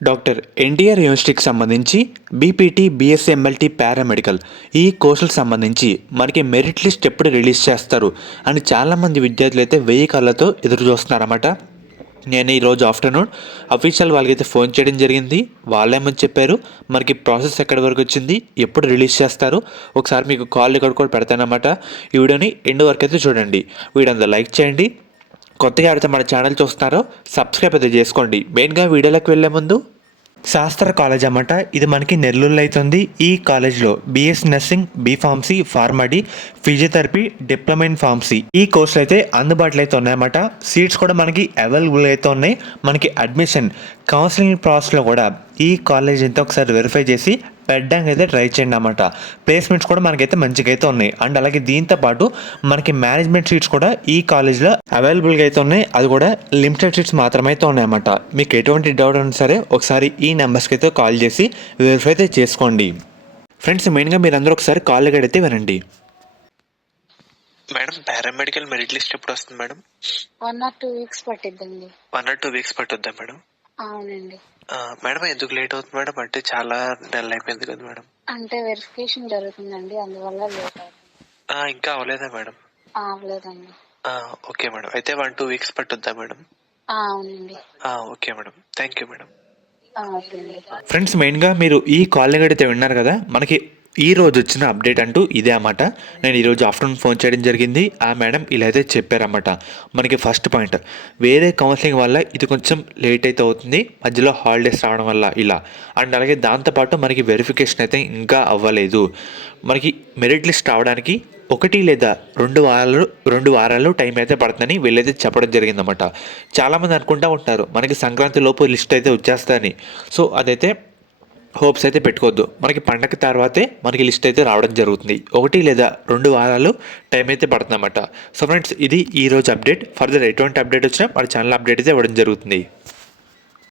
Doctor NTR యూనివర్సిటీకి సంబంధించి BPT, BSc, MLT, paramedical ఈ కోర్సులకు సంబంధించి మనకి మెరిట్ లిస్ట్ ఎప్పుడు రిలీజ్ చేస్తారు అని చాలామంది విద్యార్థులు అయితే వెయ్యి కళ్ళతో ఎదురు చూస్తున్నారన్నమాట. నేను ఈరోజు ఆఫ్టర్నూన్ అఫీషియల్ వాళ్ళకైతే ఫోన్ చేయడం జరిగింది. వాళ్ళేమని చెప్పారు, మనకి ప్రాసెస్ ఎక్కడి వరకు వచ్చింది, ఎప్పుడు రిలీజ్ చేస్తారు, ఒకసారి మీకు కాల్ రికార్డ్ కూడా పెడతానమాట. ఈ వీడియోని ఎండ్ వరకు అయితే చూడండి. వీడియో అంతా లైక్ చేయండి. కొత్తగా ఎవరైతే మన ఛానల్ చూస్తున్నారో సబ్స్క్రైబ్ అయితే చేసుకోండి. మెయిన్గా వీడియోలోకి వెళ్ళే ముందు శాస్త్ర కాలేజ్ అన్నమాట. ఇది మనకి నెల్లూరులో అవుతుంది. ఈ కాలేజ్లో BS nursing, B Pharmacy, PharmD, physiotherapy, diploma in pharmacy ఈ కోర్సులు అయితే అందుబాటులో అయితే ఉన్నాయన్నమాట. సీట్స్ కూడా మనకి అవైలబుల్ అయితే ఉన్నాయి. మనకి అడ్మిషన్ కౌన్సిలింగ్ ప్రాసెస్లో కూడా ఈ కాలేజ్ అయితే ఒకసారి వెరిఫై చేసి పెట్టడానికి అయితే ట్రై చేయండి అన్నమాట. ప్లేస్మెంట్స్ కూడా మనకైతే మంచిగా అయితే ఉన్నాయి. అండ్ అలాగే దీంతో పాటు మనకి మేనేజ్మెంట్ సీట్స్ కూడా ఈ కాలేజ్లో అవైలబుల్గా అయితే ఉన్నాయి. అది కూడా లిమిటెడ్ సీట్స్ మాత్రమే అయితే ఉన్నాయన్నమాట. మీకు ఎటువంటి డౌట్ ఉన్నా సరే ఒకసారి ఈ నెంబర్స్కి అయితే కాల్ చేసి వెరిఫై అయితే చేసుకోండి. ఫ్రెండ్స్, మెయిన్గా మీరందరూ ఒకసారి కాల్ అయితే వినండి. మేడం, పారామెడికల్ మెరిట్ లిస్ట్ ఎప్పుడు వస్తుంది మేడం? 1 or 2 వీక్స్ పట్టిద్దండి. 1 or 2 వీక్స్ పట్టుద్దా మేడం? అవునండి. మేడం, ఎందుకు లేట్ అవుతుంది మేడం? అంటే చాలా నెలలు అయిపోయింది కదా మేడం. అంటే వెరిఫికేషన్ జరుగుతుందండి, అందువల్ల లేట్ అవుతుంది. ఇంకా అవ్వలేదా మేడం? అవ్వలేదండి. ఓకే మేడం, అయితే 1-2 వీక్స్ పట్టుద్దా మేడం? అవునండి. Okay madam, thank you madam. Okay అండి. ఫ్రెండ్స్, మెయిన్గా మీరు ఈ కాల్ అయితే విన్నారు కదా. మనకి ఈ రోజు వచ్చిన అప్డేట్ అంటూ ఇదే అన్నమాట. నేను ఈరోజు ఆఫ్టర్నూన్ ఫోన్ చేయడం జరిగింది. ఆ మేడం ఇలా అయితే చెప్పారన్నమాట. మనకి ఫస్ట్ పాయింట్, వేరే కౌన్సిలింగ్ వల్ల ఇది కొంచెం లేట్ అయితే అవుతుంది, మధ్యలో హాలిడేస్ రావడం వల్ల ఇలా. అండ్ అలాగే దాంతోపాటు మనకి వెరిఫికేషన్ అయితే ఇంకా అవ్వలేదు. మనకి మెరిట్ లిస్ట్ రావడానికి 1 లేదా 2 వారాలు టైం అయితే పడుతుందని వీళ్ళైతే చెప్పడం జరిగిందన్నమాట. చాలామంది అనుకుంటూ ఉంటారు మనకి సంక్రాంతి లోపు లిస్ట్ అయితే వచ్చేస్తుందని. సో అదైతే హోప్స్ అయితే పెట్టుకోవద్దు. మనకి పండగ తర్వాతే మనకి లిస్ట్ అయితే రావడం జరుగుతుంది. 1 లేదా 2 వారాలు టైం అయితే పడుతుందన్నమాట. సో ఫ్రెండ్స్, ఇది ఈరోజు అప్డేట్. ఫర్దర్ ఎటువంటి అప్డేట్ వచ్చినా మన ఛానల్ అప్డేట్ అయితే ఇవ్వడం జరుగుతుంది.